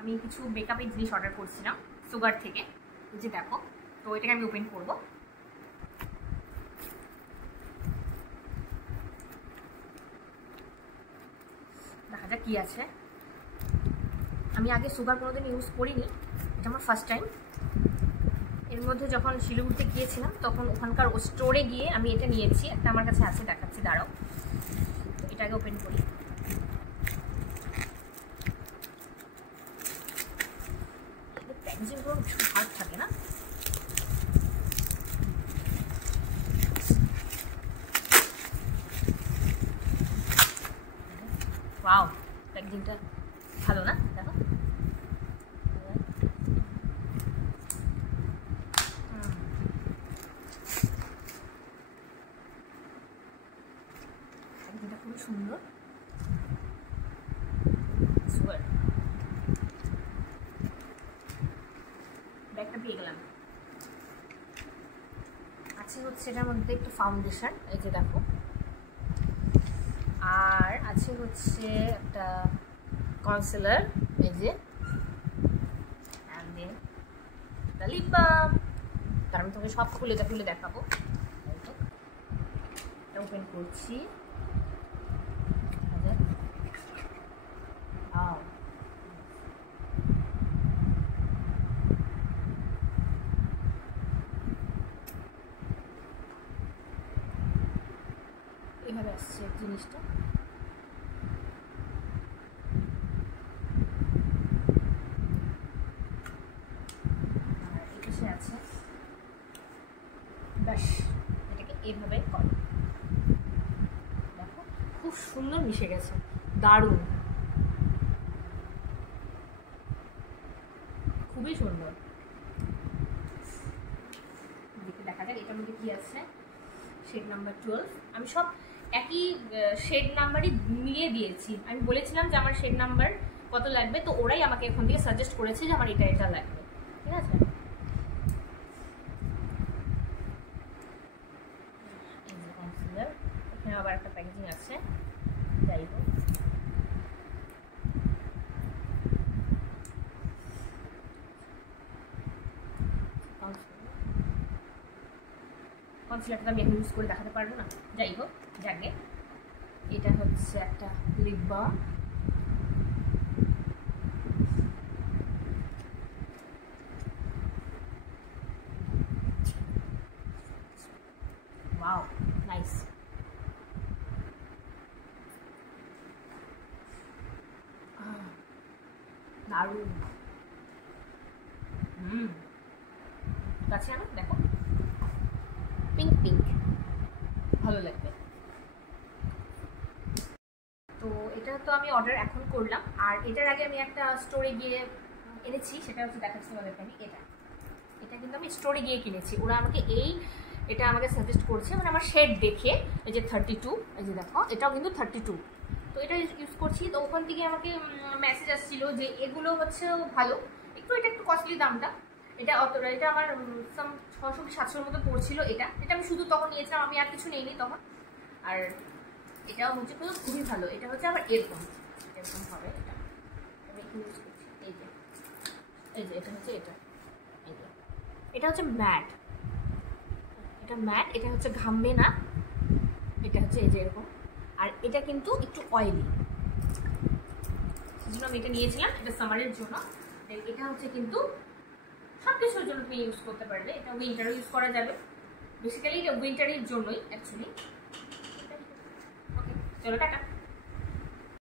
আমি কিছু মেকআপের জিনিস অর্ডার করছিলাম সুগার থেকে, যে দেখো। তো এটাকে আমি ওপেন করবো। দেখা যাক কি আছে। আমি আগে সুগার কোনোদিন ইউজ করিনি, এটা আমার ফার্স্ট টাইম। এর মধ্যে যখন শিলিগুড়িতে গিয়েছিলাম তখন ওখানকার স্টোরে গিয়ে আমি এটা নিয়েছি, একটা আমার কাছে আছে, দেখাচ্ছি, দাঁড়াও। তো এটাকে ওপেন করি। প্যাকেজিংগুলো হার্ড থাকে না? ওয়াও, প্যাকেজিংটা ভালো না? দেখো, প্যাকেজিংটা খুবই সুন্দর। সুগার ব্যাগটা পেয়ে গেলাম। আছে হচ্ছে এটার মধ্যে একটু ফাউন্ডেশন, এই যে দেখো, আর আছে হচ্ছে একটা কনসিলার, এই যে, and then the lip balm. তার আমি তোমাকে সব খুলে দেখাবো। এটা ওপেন করছি। এভাবে আসছে জিনিসটা। আর এপাশে আছে ব্রাশ, এটাকে এইভাবে কর। দেখো খুব সুন্দর মিশে গেছে, দারুণ, খুবই সুন্দর। দেখা যাক এটার মধ্যে কি আছে। Shade number 12। আমি সব একই শেড নাম্বারই মিলিয়ে দিয়েছি। আমি বলেছিলাম যে আমার শেড নাম্বার কত লাগবে, তো ওরাই আমাকে এখন থেকে সাজেস্ট করেছে যে আমার এটা লাগবে, ঠিক আছে। এই যে কনসিলার, এখানে আবার একটা প্যাকেজিং আছে, যাই হোক। কনসিলারটা আমি এখন ইউজ করে দেখাতে পারবো না, যাই হোক, যাকে। এটা হচ্ছে একটা লিপ বাম, ওয়াও নাইস। দারুণ, কাছে আনো, দেখো, পিঙ্ক পিঙ্ক, ভালো লাগবে। তো এটা তো আমি অর্ডার এখন করলাম, আর এটার আগে আমি একটা স্টোরে গিয়ে এনেছি, সেটা হচ্ছে দেখাচ্ছি তোমাদেরকে আমি। এটা কিন্তু আমি স্টোরে গিয়ে কিনেছি, ওরা আমাকে এটা আমাকে সাজেস্ট করছে, মানে আমার শেড দেখে। এই যে 32, এই যে দেখো, এটাও কিন্তু 32। তো এটা ইউজ করছি। তো ওখান থেকে আমাকে মেসেজ আসছিল যে এগুলো হচ্ছে ভালো, এটা একটু কস্টলি দামটা। এটা আমার সাম 600 কি 700-র মতো পড়ছিল। এটা আমি শুধু তখন নিয়েছিলাম, আমি আর কিছু নেইনি তখন। আর এটাও হচ্ছে খুবই ভালো। এটা হচ্ছে আবার এরকম হবে। এটা আমি ইউজ করছি। এই যে এটা হচ্ছে এটা হচ্ছে ম্যাট, এটা হচ্ছে ঘামবে না। এটা হচ্ছে এই যে এরকম, আর এটা কিন্তু একটু অয়েলি, সেজন্য আমি এটা নিয়েছিলাম। এটা সামারের জন্য। এটা হচ্ছে কিন্তু সব কিছুর জন্য তুমি ইউজ করতে পারবে। এটা উইন্টারও ইউজ করা যাবে, বেসিক্যালি এটা উইন্টারের জন্যই অ্যাকচুয়ালি। ওকে, চলো টাটা।